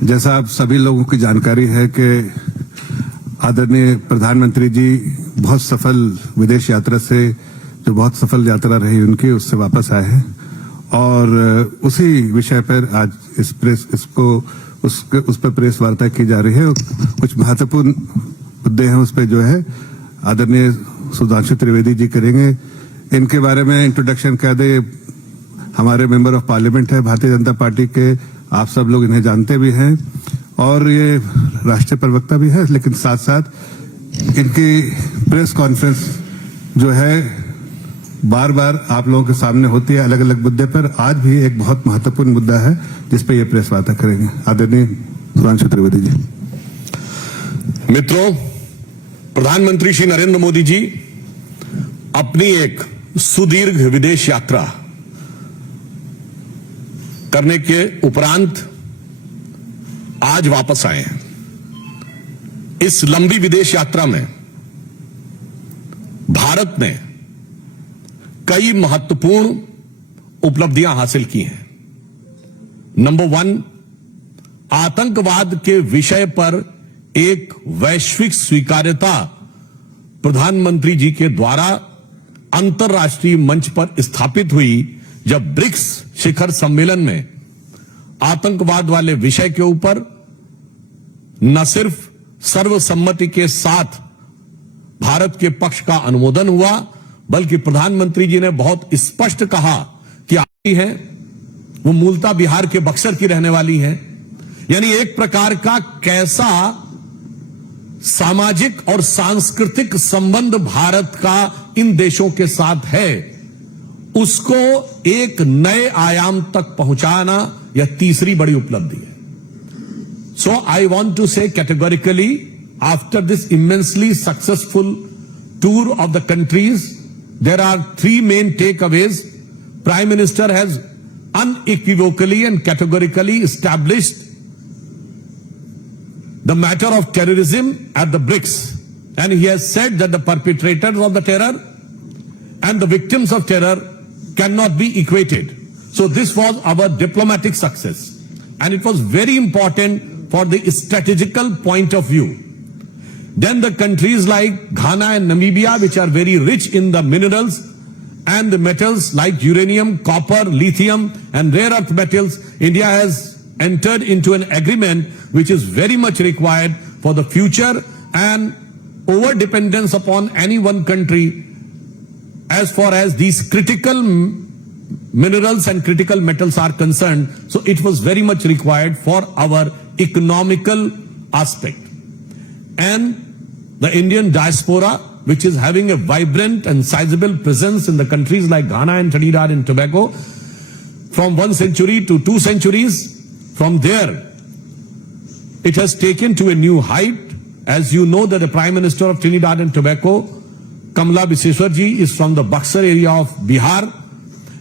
जैसा आप सभी लोगों की जानकारी है कि आदरणीय प्रधानमंत्री जी बहुत सफल विदेश यात्रा से, जो बहुत सफल यात्रा रही उनकी, उससे वापस आए हैं और उसी विषय पर आज उस पर प्रेस वार्ता की जा रही है। कुछ महत्वपूर्ण मुद्दे हैं, उस पर जो है आदरणीय सुधांशु त्रिवेदी जी करेंगे। इनके बारे में इंट्रोडक्शन कह दे, हमारे मेंबर ऑफ पार्लियामेंट है भारतीय जनता पार्टी के, आप सब लोग इन्हें जानते भी हैं और ये राष्ट्रीय प्रवक्ता भी है, लेकिन साथ साथ इनकी प्रेस कॉन्फ्रेंस जो है बार बार आप लोगों के सामने होती है अलग अलग मुद्दे पर। आज भी एक बहुत महत्वपूर्ण मुद्दा है जिस पर ये प्रेस वार्ता करेंगे। आदरणीय सुधांशु त्रिवेदी जी। मित्रों, प्रधानमंत्री श्री नरेंद्र मोदी जी अपनी एक सुदीर्घ विदेश यात्रा करने के उपरांत आज वापस आए हैं। इस लंबी विदेश यात्रा में भारत ने कई महत्वपूर्ण उपलब्धियां हासिल की हैं। नंबर 1, आतंकवाद के विषय पर एक वैश्विक स्वीकार्यता प्रधानमंत्री जी के द्वारा अंतर्राष्ट्रीय मंच पर स्थापित हुई, जब ब्रिक्स शिखर सम्मेलन में आतंकवाद वाले विषय के ऊपर न सिर्फ सर्वसम्मति के साथ भारत के पक्ष का अनुमोदन हुआ, बल्कि प्रधानमंत्री जी ने बहुत स्पष्ट कहा कि आई है वो मूलतः बिहार के बक्सर की रहने वाली है। यानी एक प्रकार का कैसा सामाजिक और सांस्कृतिक संबंध भारत का इन देशों के साथ है, उसको एक नए आयाम तक पहुंचाना यह तीसरी बड़ी उपलब्धि है। सो आई वॉन्ट टू से categorically, after this immensely successful tour of the countries, there are 3 main takeaways. Prime Minister has unequivocally and categorically established the matter of terrorism at the BRICS, and he has said that the perpetrators of the terror and the victims of terror cannot be equated. So this was our diplomatic success, and it was very important for the strategical point of view. Then the countries like Ghana and Namibia, which are very rich in the minerals and the metals like uranium, copper, lithium and rare earth metals, India has entered into an agreement which is very much required for the future, and over-dependence upon any one country as far as these critical minerals and critical metals are concerned. So it was very much required for our economical aspect. And the Indian diaspora, which is having a vibrant and sizable presence in the countries like Ghana and Trinidad and Tobago, from 1 century to 2 centuries, from there, it has taken to a new height. As you know, that the Prime Minister of Trinidad and Tobago, Kamala Viseshwarji, is from the Buxar area of Bihar,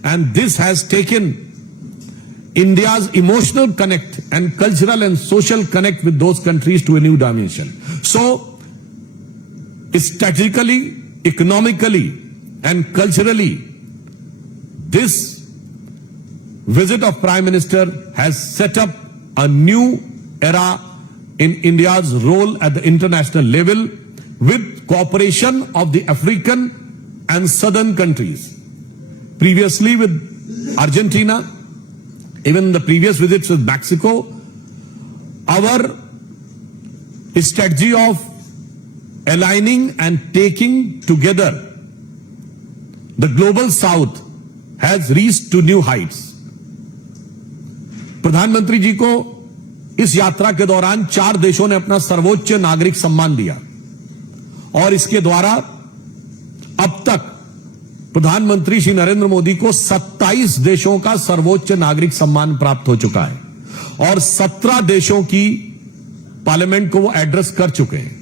and this has taken India's emotional connect and cultural and social connect with those countries to a new dimension. So, strategically, economically, and culturally, this visit of Prime Minister has set up a new era in India's role at the international level, with cooperation of the African and southern countries. Previously with Argentina, even the previous visits with Mexico, our strategy of aligning and taking together the global south has reached to new heights. प्रधानमंत्री जी को इस यात्रा के दौरान 4 देशों ने अपना सर्वोच्च नागरिक सम्मान दिया, और इसके द्वारा अब तक प्रधानमंत्री श्री नरेंद्र मोदी को 27 देशों का सर्वोच्च नागरिक सम्मान प्राप्त हो चुका है, और 17 देशों की पार्लियामेंट को वो एड्रेस कर चुके हैं।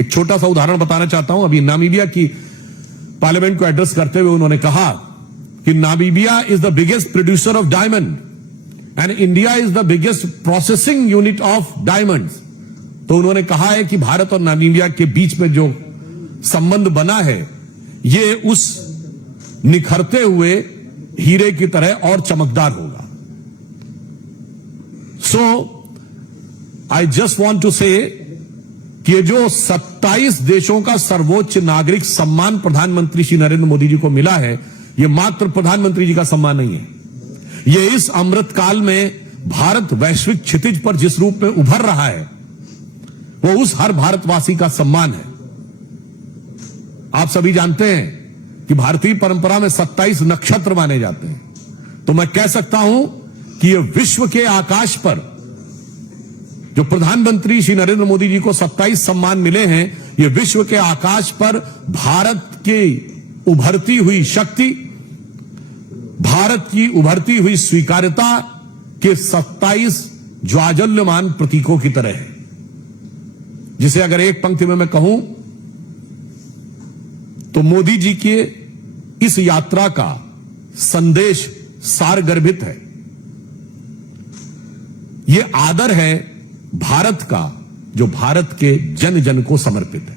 एक छोटा सा उदाहरण बताना चाहता हूं। अभी नामीबिया की पार्लियामेंट को एड्रेस करते हुए उन्होंने कहा कि Namibia is the biggest producer of diamond and India is the biggest processing unit of diamonds. तो उन्होंने कहा है कि भारत और नामीबिया के बीच में जो संबंध बना है, ये उस निखरते हुए हीरे की तरह और चमकदार होगा। सो आई जस्ट वॉन्ट टू से कि ये जो 27 देशों का सर्वोच्च नागरिक सम्मान प्रधानमंत्री श्री नरेंद्र मोदी जी को मिला है, ये मात्र प्रधानमंत्री जी का सम्मान नहीं है। ये इस अमृत काल में भारत वैश्विक क्षितिज पर जिस रूप में उभर रहा है, वो उस हर भारतवासी का सम्मान है। आप सभी जानते हैं कि भारतीय परंपरा में 27 नक्षत्र माने जाते हैं, तो मैं कह सकता हूं कि ये विश्व के आकाश पर जो प्रधानमंत्री श्री नरेंद्र मोदी जी को 27 सम्मान मिले हैं, ये विश्व के आकाश पर भारत की उभरती हुई शक्ति, भारत की उभरती हुई स्वीकार्यता के 27 ज्वाजल्यमान प्रतीकों की तरह है, जिसे अगर एक पंक्ति में मैं कहूं तो मोदी जी के इस यात्रा का संदेश सारगर्भित है। यह आदर है भारत का, जो भारत के जन जन को समर्पित है।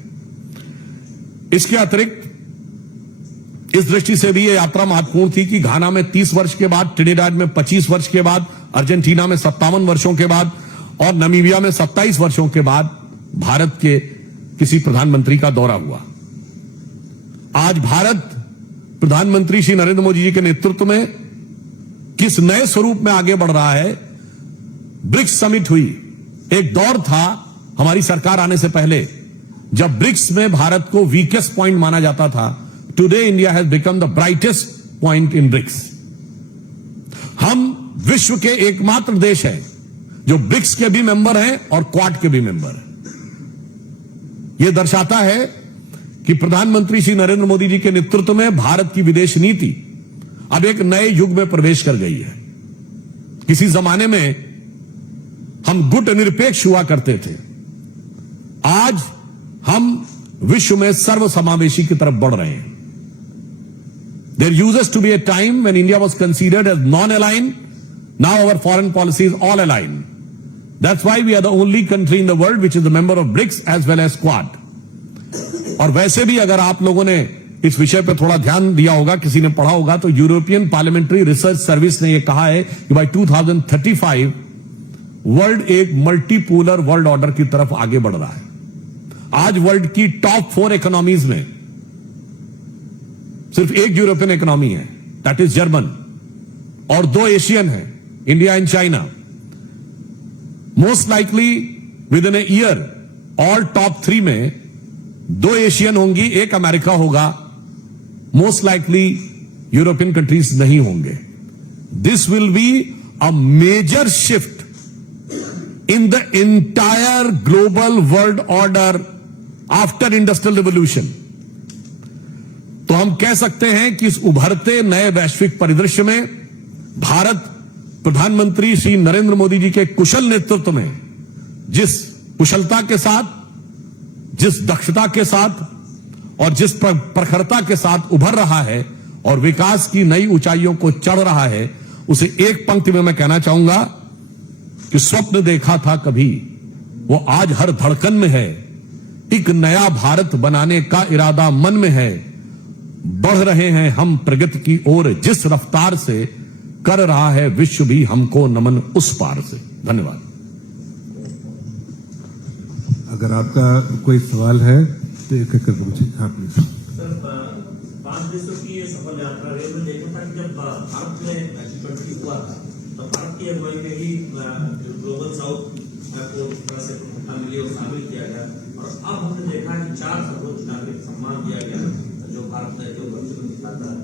इसके अतिरिक्त इस दृष्टि से भी यह यात्रा महत्वपूर्ण थी कि घाना में 30 वर्ष के बाद, ट्रिनिडाद में 25 वर्ष के बाद, अर्जेंटीना में 57 वर्षों के बाद और नामीबिया में 27 वर्षों के बाद भारत के किसी प्रधानमंत्री का दौरा हुआ। आज भारत प्रधानमंत्री श्री नरेंद्र मोदी जी के नेतृत्व में किस नए स्वरूप में आगे बढ़ रहा है। ब्रिक्स समिट हुई, एक दौर था हमारी सरकार आने से पहले जब ब्रिक्स में भारत को वीकेस्ट पॉइंट माना जाता था। Today India has become the brightest point in BRICS. हम विश्व के एकमात्र देश हैं जो ब्रिक्स के भी मेंबर हैं और क्वाड के भी मेंबर हैं। यह दर्शाता है कि प्रधानमंत्री श्री नरेंद्र मोदी जी के नेतृत्व में भारत की विदेश नीति अब एक नए युग में प्रवेश कर गई है। किसी जमाने में हम गुट निरपेक्ष हुआ करते थे, आज हम विश्व में सर्वसमावेशी की तरफ बढ़ रहे हैं। There used to be a time when India was considered as non-aligned. Now our foreign policy is all aligned. That's why we are the only country in the world which is a member of BRICS as well as Quad. और वैसे भी अगर आप लोगों ने इस विषय पर थोड़ा ध्यान दिया होगा, किसी ने पढ़ा होगा, तो यूरोपियन पार्लियामेंट्री रिसर्च सर्विस ने यह कहा है कि बाय 2035 वर्ल्ड एक मल्टीपोलर वर्ल्ड ऑर्डर की तरफ आगे बढ़ रहा है। आज वर्ल्ड की टॉप 4 इकोनॉमीज में सिर्फ एक यूरोपियन इकोनॉमी है, दैट इज जर्मन, और 2 एशियन है, India and China. Most likely with in a year all top 3 में 2 एशियन होंगी, 1 अमेरिका होगा, मोस्ट लाइकली यूरोपियन कंट्रीज नहीं होंगे। This will be a major shift in the entire global world order after industrial revolution। तो हम कह सकते हैं कि इस उभरते नए वैश्विक परिदृश्य में भारत प्रधानमंत्री श्री नरेंद्र मोदी जी के कुशल नेतृत्व में जिस कुशलता के साथ, जिस दक्षता के साथ और जिस प्रखरता के साथ उभर रहा है और विकास की नई ऊंचाइयों को चढ़ रहा है, उसे एक पंक्ति में मैं कहना चाहूंगा कि स्वप्न देखा था कभी वो आज हर धड़कन में है। एक नया भारत बनाने का इरादा मन में है। बढ़ रहे हैं हम प्रगति की ओर, जिस रफ्तार से कर रहा है विश्व भी हमको नमन उस पार से। धन्यवाद। अगर आपका कोई सवाल है तो एक एक कर पूछिए। हाँ प्लीज। सर, 5 देशों की ये सफल यात्रा रही। मैं देखा था कि जब भारत में G20 हुआ था तो भारत की अगुवाई में ही जो ग्लोबल साउथ को तरह से प्रमुखता मिली और शामिल किया गया, और अब हमने देखा कि 4 सर्वोच्च नागरिक सम्मान दिया गया जो भारत ने जो दिखाता है।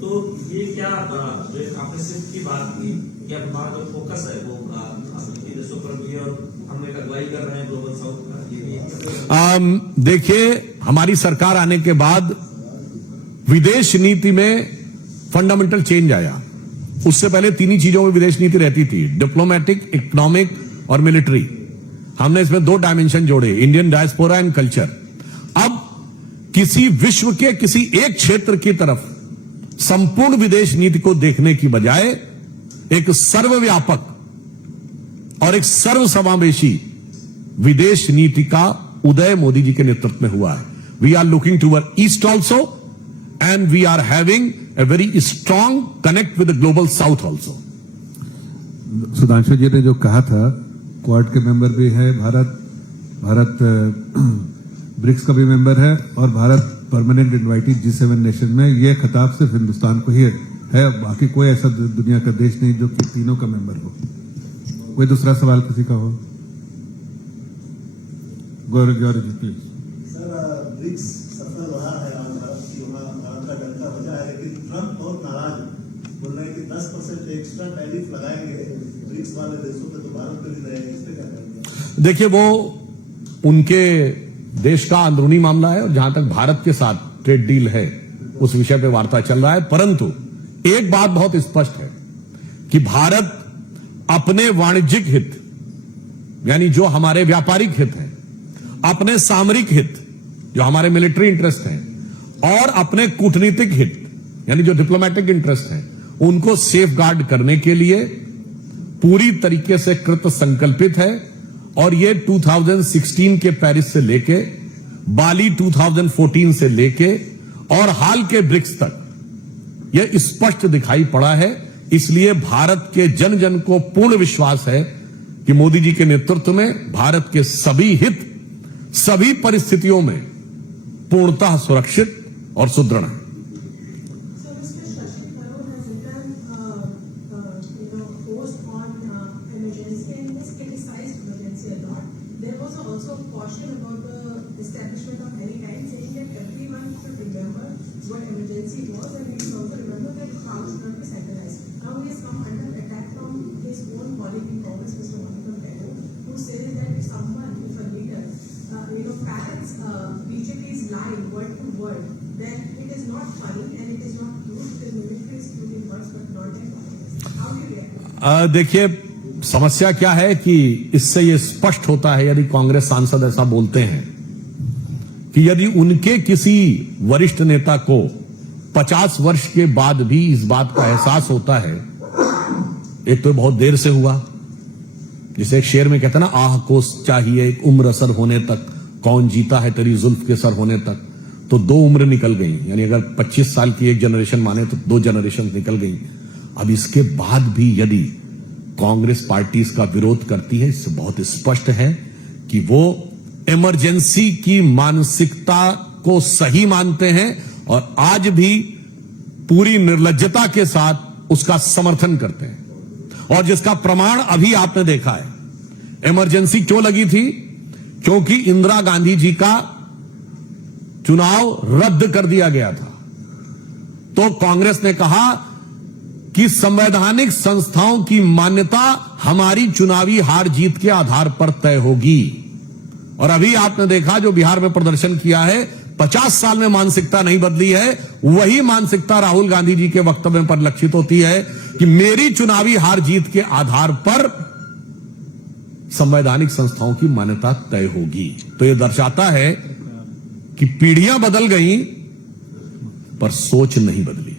तो ये क्या आपने सिर्फ की बात की कि अब हमारा जो फोकस है वो अफ्रीकी देशों पर भी, और हम एक अगुवाई कर रहे हैं ग्लोबल साउथ का, ये भी देखिए, हमारी सरकार आने के बाद विदेश नीति में फंडामेंटल चेंज आया। उससे पहले 3 ही चीजों में विदेश नीति रहती थी, डिप्लोमेटिक, इकोनॉमिक और मिलिट्री। हमने इसमें 2 डायमेंशन जोड़े, इंडियन डायस्पोरा एंड कल्चर। अब किसी विश्व के किसी एक क्षेत्र की तरफ संपूर्ण विदेश नीति को देखने की बजाय एक सर्वव्यापक और एक सर्वसमावेशी विदेश नीति का उदय मोदी जी के नेतृत्व में हुआ है। We are looking toward east also and we are having a very strong connect with the global south also। Sudhanshu ji ने जो कहा था क्वाड के मेंबर भी है भारत ब्रिक्स का भी मेंबर है और Bharat permanent invitee G7 nation में। ये खिताब सिर्फ हिंदुस्तान को ही है, बाकी कोई ऐसा दुनिया का देश नहीं जो कि तीनों का मेंबर हो। कोई दूसरा सवाल किसी का हो? Gaurav ji please. Sir, BRICS सफल रहा है आज भारत की, वहाँ भारत का डंका बजा है, लेकिन ट्रंप बहुत नाराज है, बोल रहे हैं कि 10% एक्स्ट्रा टैरिफ लगाएंगे ब्रिक्स वाले देशों पे, तो भारत पे भी रहेगा। इस पे क्या करेंगे? देखिए, वो उनके देश का अंदरूनी मामला है और जहां तक भारत के साथ ट्रेड डील है उस विषय पे वार्ता चल रहा है। परंतु एक बात बहुत स्पष्ट है कि भारत अपने वाणिज्यिक हित, यानी जो हमारे व्यापारिक हित हैं, अपने सामरिक हित जो हमारे मिलिट्री इंटरेस्ट हैं, और अपने कूटनीतिक हित यानी जो डिप्लोमेटिक इंटरेस्ट हैं, उनको सेफ गार्ड करने के लिए पूरी तरीके से कृत संकल्पित है। और ये 2016 के पेरिस से लेके बाली 2014 से लेके और हाल के ब्रिक्स तक यह स्पष्ट दिखाई पड़ा है। इसलिए भारत के जन जन को पूर्ण विश्वास है कि मोदी जी के नेतृत्व में भारत के सभी हित सभी परिस्थितियों में पूर्णतः सुरक्षित और सुदृढ़ है। So Mr. Shashi Tharoor has written, post on emergency and has criticized emergency a lot. There was also a caution about the establishment of maritime, saying that everyone should remember what emergency was, and we should also remember that how should not be centralized. Now he has come under attack from his own colleague in Congress, Mr. Monica Tharoor, who says that if someone, if a leader, parrots BJP's line word to word, then it is not funny and it is not true. It is military excluding words, but not like Congress. How do you react? देखिए, समस्या क्या है कि इससे यह स्पष्ट होता है, यदि कांग्रेस सांसद ऐसा बोलते हैं कि यदि उनके किसी वरिष्ठ नेता को 50 वर्ष के बाद भी इस बात का एहसास होता है, एक तो बहुत देर से हुआ, जिसे एक शेर में कहते हैं ना, आह को चाहिए एक उम्र असर होने तक, कौन जीता है तेरी जुल्फ के सर होने तक, तो 2 उम्र निकल गई। यानी अगर 25 साल की एक जनरेशन माने तो 2 जनरेशन निकल गई। अब इसके बाद भी यदि कांग्रेस पार्टी इसका विरोध करती है, इससे बहुत स्पष्ट है कि वो इमरजेंसी की मानसिकता को सही मानते हैं और आज भी पूरी निर्लज्जता के साथ उसका समर्थन करते हैं। और जिसका प्रमाण अभी आपने देखा है। इमरजेंसी क्यों लगी थी? क्योंकि इंदिरा गांधी जी का चुनाव रद्द कर दिया गया था। तो कांग्रेस ने कहा कि संवैधानिक संस्थाओं की मान्यता हमारी चुनावी हार जीत के आधार पर तय होगी। और अभी आपने देखा जो बिहार में प्रदर्शन किया है, 50 साल में मानसिकता नहीं बदली है। वही मानसिकता राहुल गांधी जी के वक्तव्य पर लक्षित होती है कि मेरी चुनावी हार जीत के आधार पर संवैधानिक संस्थाओं की मान्यता तय होगी। तो यह दर्शाता है कि पीढ़ियां बदल गई पर सोच नहीं बदली।